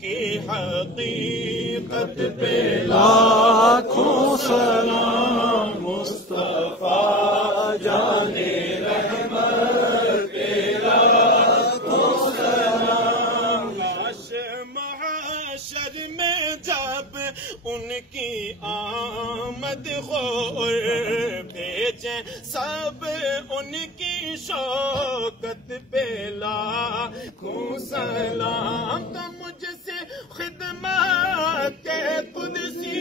کی حقیقت پہ لاکھوں سلام مصطفیٰ جانے رحمت پہ لاکھوں سلام کاش محشر میں جب ان کی آمد ہو بھیجیں سب ان کی شوکت پہ لاکھوں سلام تو مجھ سے خدمت کے قدسی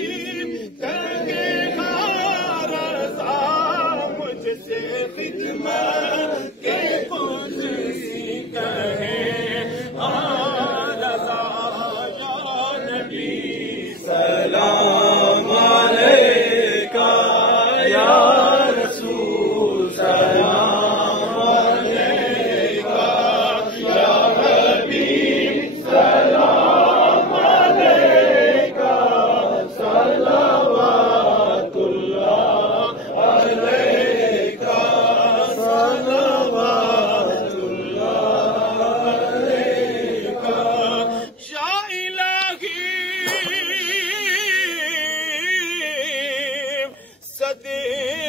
کرے گا رضا مجھ سے خدمت کے قدسی کرے گا رضا یا نبی سلام علیکہ یا رسول سلام علیکہ یا حبیب سلام علیکہ صلوات اللہ علیکہ صلوات اللہ علیکہ یا الہی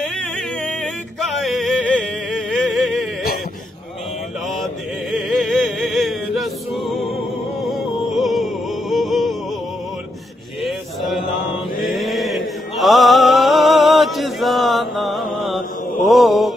صدقہ میلاد رسول یہ سلام عاجزانہ ہو